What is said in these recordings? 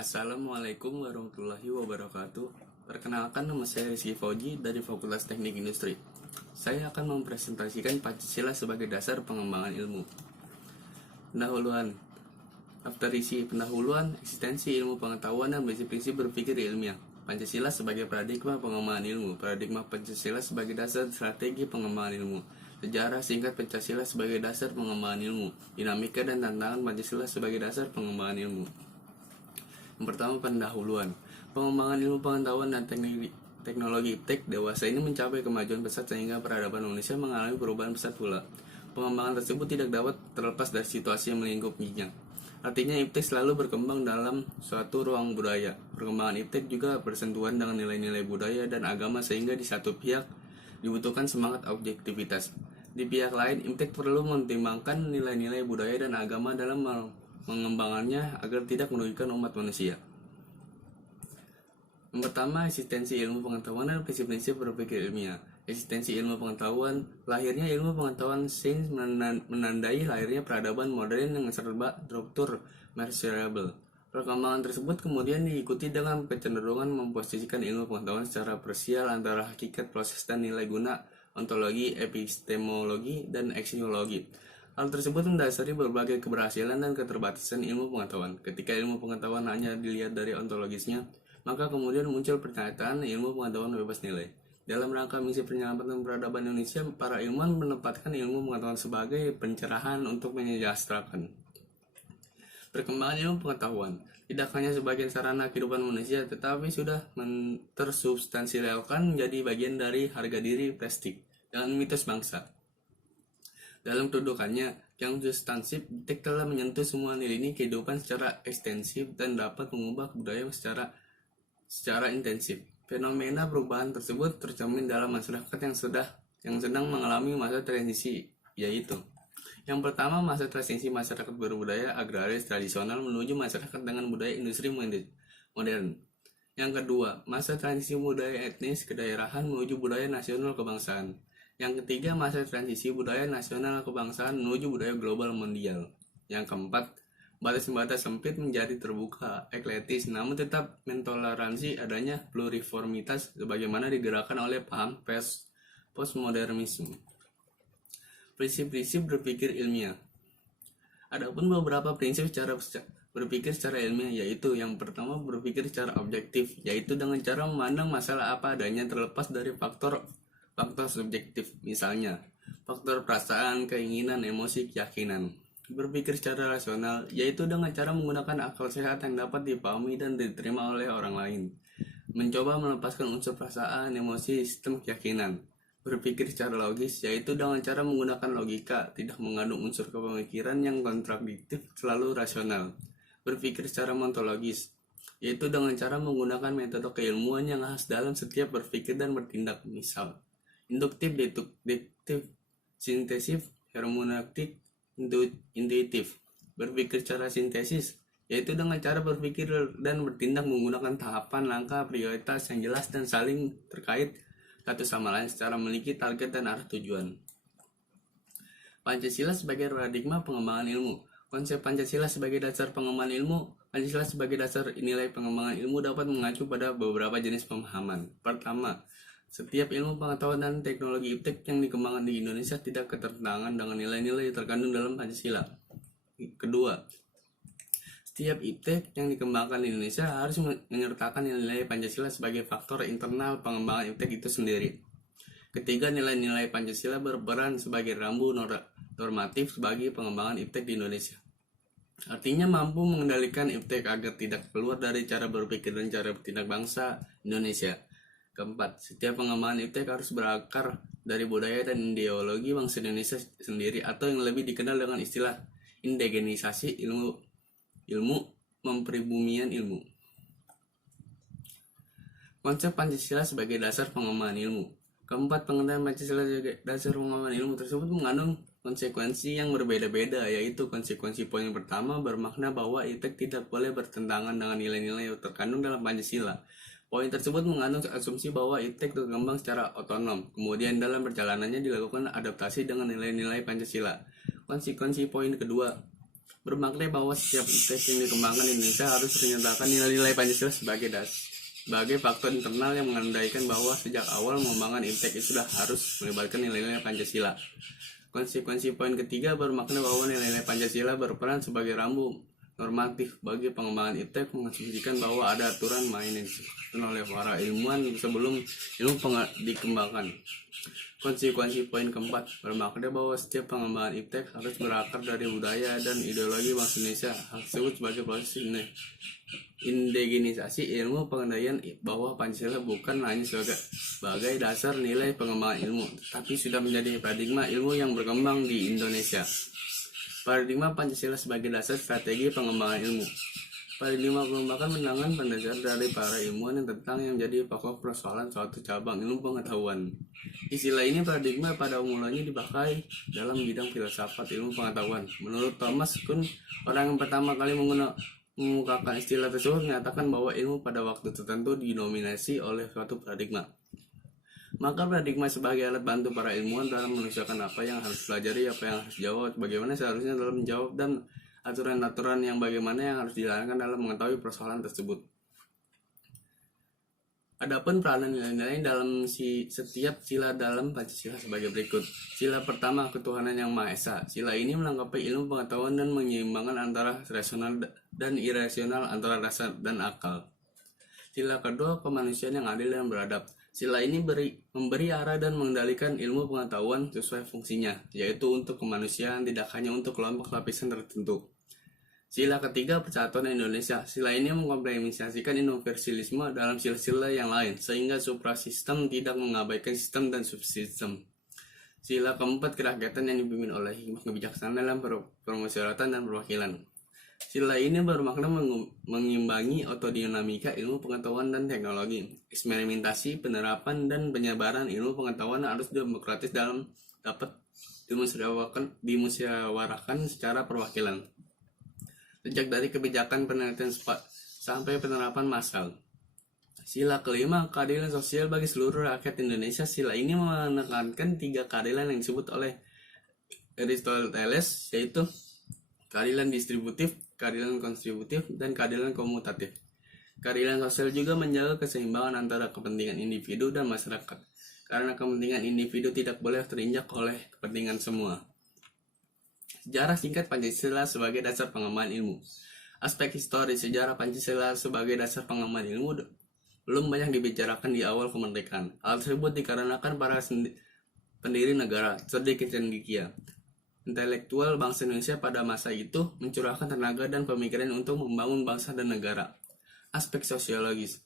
Assalamualaikum warahmatullahi wabarakatuh. Perkenalkan, nama saya Rizky Fauji dari Fakultas Teknik Industri. Saya akan mempresentasikan Pancasila sebagai dasar pengembangan ilmu. Pendahuluan. Daftar isi pendahuluan, eksistensi ilmu pengetahuan dan prinsip-prinsip berpikir ilmiah. Pancasila sebagai paradigma pengembangan ilmu. Paradigma Pancasila sebagai dasar strategi pengembangan ilmu. Sejarah singkat Pancasila sebagai dasar pengembangan ilmu. Dinamika dan tantangan Pancasila sebagai dasar pengembangan ilmu. Yang pertama, pendahuluan. Pengembangan ilmu pengetahuan dan teknologi iptek dewasa ini mencapai kemajuan pesat sehingga peradaban Indonesia mengalami perubahan pesat pula. Pengembangan tersebut tidak dapat terlepas dari situasi yang melingkupinya. Artinya iptek selalu berkembang dalam suatu ruang budaya. Perkembangan iptek juga bersentuhan dengan nilai-nilai budaya dan agama sehingga di satu pihak dibutuhkan semangat objektivitas. Di pihak lain, iptek perlu mempertimbangkan nilai-nilai budaya dan agama dalam mengembangannya agar tidak merugikan umat manusia. Yang pertama, eksistensi ilmu pengetahuan dan prinsip-prinsip berpikir ilmiah. Eksistensi ilmu pengetahuan, lahirnya ilmu pengetahuan sains menandai lahirnya peradaban modern yang serba struktur measurable. Perkembangan tersebut kemudian diikuti dengan kecenderungan memposisikan ilmu pengetahuan secara parsial antara hakikat, proses, dan nilai guna, ontologi, epistemologi, dan aksiologi. Hal tersebut mendasari berbagai keberhasilan dan keterbatasan ilmu pengetahuan. Ketika ilmu pengetahuan hanya dilihat dari ontologisnya, maka kemudian muncul pernyataan ilmu pengetahuan bebas nilai. Dalam rangka misi penyelamatan peradaban Indonesia, para ilmuwan menempatkan ilmu pengetahuan sebagai pencerahan untuk menyejahterakan. Perkembangan ilmu pengetahuan tidak hanya sebagai sarana kehidupan manusia, tetapi sudah tersubstansialkan menjadi bagian dari harga diri prestik dan mitos bangsa. Dalam kedudukannya yang substansif, iptek telah menyentuh semua nilai kehidupan secara ekstensif dan dapat mengubah budaya secara intensif. Fenomena perubahan tersebut tercermin dalam masyarakat yang sedang mengalami masa transisi, yaitu yang pertama, masa transisi masyarakat berbudaya agraris tradisional menuju masyarakat dengan budaya industri modern. Yang kedua, masa transisi budaya etnis kedaerahan menuju budaya nasional kebangsaan. Yang ketiga, masa transisi budaya nasional kebangsaan menuju budaya global mondial. Yang keempat, batas-batas sempit menjadi terbuka, eklektis, namun tetap mentoleransi adanya pluriformitas sebagaimana digerakkan oleh paham postmodernisme. Prinsip-prinsip berpikir ilmiah. Adapun beberapa prinsip cara berpikir secara ilmiah, yaitu yang pertama, berpikir secara objektif, yaitu dengan cara memandang masalah apa adanya terlepas dari faktor subjektif, misalnya faktor perasaan, keinginan, emosi, keyakinan. Berpikir secara rasional, yaitu dengan cara menggunakan akal sehat yang dapat dipahami dan diterima oleh orang lain. Mencoba melepaskan unsur perasaan, emosi, sistem keyakinan. Berpikir secara logis, yaitu dengan cara menggunakan logika, tidak mengandung unsur kepemikiran yang kontradiktif, selalu rasional. Berpikir secara ontologis, yaitu dengan cara menggunakan metode keilmuan yang khas dalam setiap berpikir dan bertindak, misal induktif, deduktif, sintesis, hermeneutik, intuitif. Berpikir secara sintesis, yaitu dengan cara berpikir dan bertindak menggunakan tahapan, langkah, prioritas yang jelas dan saling terkait satu sama lain secara memiliki target dan arah tujuan. Pancasila sebagai paradigma pengembangan ilmu. Konsep Pancasila sebagai dasar pengembangan ilmu. Pancasila sebagai dasar nilai pengembangan ilmu dapat mengacu pada beberapa jenis pemahaman. Pertama, setiap ilmu pengetahuan dan teknologi iptek yang dikembangkan di Indonesia tidak ketertentangan dengan nilai-nilai terkandung dalam Pancasila. Kedua, setiap iptek yang dikembangkan di Indonesia harus menyertakan nilai Pancasila sebagai faktor internal pengembangan iptek itu sendiri. Ketiga, nilai-nilai Pancasila berperan sebagai rambu normatif bagi pengembangan iptek di Indonesia. Artinya mampu mengendalikan iptek agar tidak keluar dari cara berpikir dan cara bertindak bangsa Indonesia. Keempat, setiap pengembangan iptek harus berakar dari budaya dan ideologi bangsa Indonesia sendiri, atau yang lebih dikenal dengan istilah indigenisasi ilmu mempribumian ilmu. Konsep Pancasila sebagai dasar pengembangan ilmu. Keempat, pengertian Pancasila sebagai dasar pengembangan ilmu tersebut mengandung konsekuensi yang berbeda-beda, yaitu konsekuensi poin yang pertama bermakna bahwa iptek tidak boleh bertentangan dengan nilai-nilai yang terkandung dalam Pancasila. Poin tersebut mengandung asumsi bahwa iptek berkembang secara otonom, kemudian dalam perjalanannya dilakukan adaptasi dengan nilai-nilai Pancasila. Konsekuensi poin kedua bermakna bahwa setiap iptek yang dikembangkan di Indonesia harus menyatakan nilai-nilai Pancasila sebagai faktor internal yang mengandaikan bahwa sejak awal mengembangkan iptek itu sudah harus melibatkan nilai-nilai Pancasila. Konsekuensi poin ketiga bermakna bahwa nilai-nilai Pancasila berperan sebagai rambu normatif bagi pengembangan iptek, mengasumsikan bahwa ada aturan main yang disebutkan oleh para ilmuwan sebelum ilmu dikembangkan. Konsekuensi poin keempat bermakna bahwa setiap pengembangan iptek harus berakar dari budaya dan ideologi bangsa Indonesia. Hal tersebut sebagai proses indigenisasi ilmu pengendalian bahwa Pancasila bukan hanya sebagai dasar nilai pengembangan ilmu, tapi sudah menjadi paradigma ilmu yang berkembang di Indonesia. Paradigma Pancasila sebagai dasar strategi pengembangan ilmu. Paradigma pengembangan menangan pendasar dari para ilmuwan yang tentang yang menjadi pokok persoalan suatu cabang ilmu pengetahuan. Istilah ini paradigma pada mulanya dipakai dalam bidang filsafat ilmu pengetahuan. Menurut Thomas Kuhn, orang yang pertama kali mengemukakan istilah tersebut menyatakan bahwa ilmu pada waktu tertentu didominasi oleh suatu paradigma. Maka paradigma sebagai alat bantu para ilmuwan dalam menunjukkan apa yang harus pelajari, apa yang harus jawab, bagaimana seharusnya dalam menjawab, dan aturan-aturan yang bagaimana yang harus dijalankan dalam mengetahui persoalan tersebut. Adapun peranan nilai-nilai dalam setiap sila dalam Pancasila sebagai berikut. Sila pertama, ketuhanan yang Maha Esa. Sila ini melengkapi ilmu pengetahuan dan menyeimbangkan antara rasional dan irasional, antara rasa dan akal. Sila kedua, kemanusiaan yang adil dan beradab. Sila ini memberi arah dan mengendalikan ilmu pengetahuan sesuai fungsinya, yaitu untuk kemanusiaan, tidak hanya untuk kelompok lapisan tertentu. Sila ketiga, persatuan Indonesia. Sila ini mengkomplementasikan universalisme dalam sila-sila yang lain, sehingga suprasistem tidak mengabaikan sistem dan subsistem. Sila keempat, kerakyatan yang dipimpin oleh hikmah kebijaksanaan dalam permusyawaratan dan perwakilan. Sila ini bermakna mengimbangi otodinamika ilmu pengetahuan dan teknologi. Eksperimentasi, penerapan, dan penyebaran ilmu pengetahuan harus demokratis dalam dapat dimusyawarahkan secara perwakilan. Sejak dari kebijakan penelitian sampai penerapan massal. Sila kelima, keadilan sosial bagi seluruh rakyat Indonesia. Sila ini menekankan 3 keadilan yang disebut oleh Aristoteles, yaitu keadilan distributif, keadilan kontributif, dan keadilan komutatif. Keadilan sosial juga menjaga keseimbangan antara kepentingan individu dan masyarakat, karena kepentingan individu tidak boleh terinjak oleh kepentingan semua. Sejarah singkat Pancasila sebagai dasar pengembangan ilmu. Aspek historis sejarah Pancasila sebagai dasar pengembangan ilmu belum banyak dibicarakan di awal kemerdekaan. Hal tersebut dikarenakan para pendiri negara, cerdik cendekia, intelektual bangsa Indonesia pada masa itu mencurahkan tenaga dan pemikiran untuk membangun bangsa dan negara. Aspek sosiologis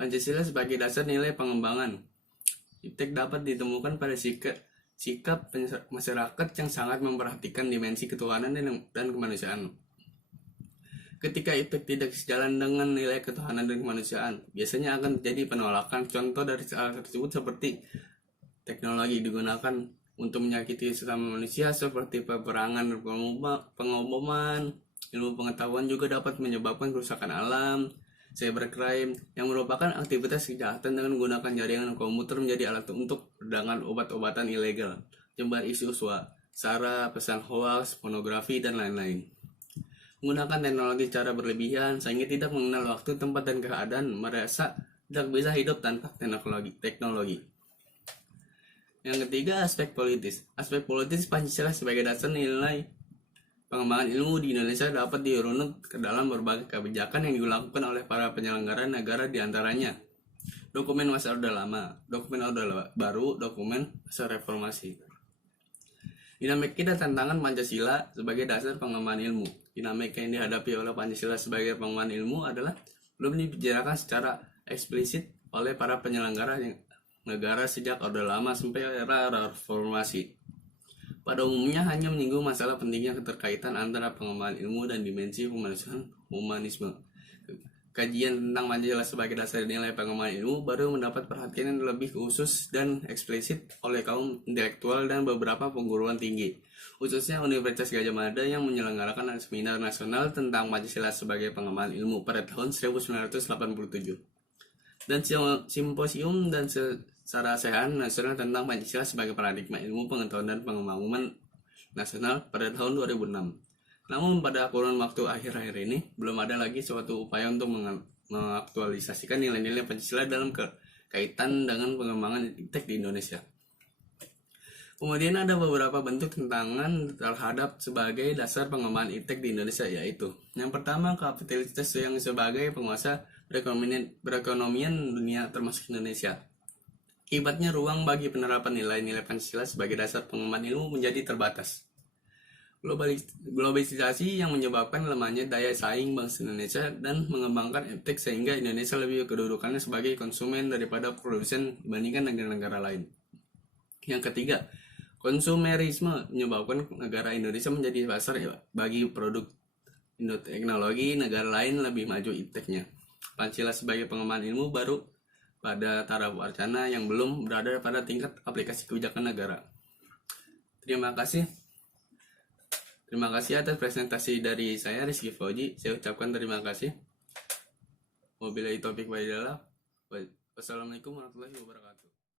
Pancasila sebagai dasar nilai pengembangan iptek dapat ditemukan pada sikap masyarakat yang sangat memperhatikan dimensi ketuhanan dan kemanusiaan. Ketika iptek tidak sejalan dengan nilai ketuhanan dan kemanusiaan, biasanya akan terjadi penolakan. Contoh dari hal tersebut seperti teknologi digunakan untuk menyakiti sesama manusia, seperti peperangan dan pengoboman. Ilmu pengetahuan juga dapat menyebabkan kerusakan alam, cybercrime, yang merupakan aktivitas kejahatan dengan menggunakan jaringan komputer menjadi alat untuk perdagangan obat-obatan ilegal, menyebar isu sara, pesan hoax, pornografi, dan lain-lain. Menggunakan teknologi secara berlebihan sehingga tidak mengenal waktu, tempat, dan keadaan, merasa tidak bisa hidup tanpa teknologi. Yang ketiga, aspek politis. Aspek politis Pancasila sebagai dasar nilai pengembangan ilmu di Indonesia dapat dirunut ke dalam berbagai kebijakan yang dilakukan oleh para penyelenggara negara, diantaranya dokumen masa Orde Lama, dokumen Orde Baru, dokumen masa Reformasi. Dinamika dan tantangan Pancasila sebagai dasar pengembangan ilmu. Dinamika yang dihadapi oleh Pancasila sebagai pengembangan ilmu adalah belum dibicarakan secara eksplisit oleh para penyelenggara negara sejak Orde Lama sampai era Reformasi. Pada umumnya hanya menyinggung masalah pentingnya keterkaitan antara pengembangan ilmu dan dimensi kemanusiaan humanisme. Kajian tentang Pancasila sebagai dasar nilai pengembangan ilmu baru mendapat perhatian yang lebih khusus dan eksplisit oleh kaum intelektual dan beberapa perguruan tinggi, khususnya Universitas Gadjah Mada yang menyelenggarakan seminar nasional tentang Pancasila sebagai pengembangan ilmu pada tahun 1987 dan simposium dan sarasehan nasional tentang Pancasila sebagai paradigma ilmu pengetahuan dan pengembangan nasional pada tahun 2006. Namun pada kurun waktu akhir-akhir ini belum ada lagi suatu upaya untuk mengaktualisasikan nilai-nilai Pancasila dalam kaitan dengan pengembangan iptek di Indonesia. Kemudian ada beberapa bentuk tentangan terhadap sebagai dasar pengembangan iptek di Indonesia, yaitu yang pertama, kapitalitas yang sebagai penguasa perekonomian dunia termasuk Indonesia. Akibatnya ruang bagi penerapan nilai-nilai Pancasila sebagai dasar pengembangan ilmu menjadi terbatas. Globalisasi yang menyebabkan lemahnya daya saing bangsa Indonesia dan mengembangkan iptek sehingga Indonesia lebih kedudukannya sebagai konsumen daripada produsen dibandingkan negara-negara lain. Yang ketiga, konsumerisme menyebabkan negara Indonesia menjadi pasar bagi produk teknologi negara lain lebih maju ipteknya. Pancasila sebagai pengembangan ilmu baru pada taraf wacana yang belum berada pada tingkat aplikasi kebijakan negara. Terima kasih atas presentasi dari saya, Rizky Fauji. Saya ucapkan terima kasih. Wabillahi taufiq walhidayah. Wassalamualaikum warahmatullahi wabarakatuh.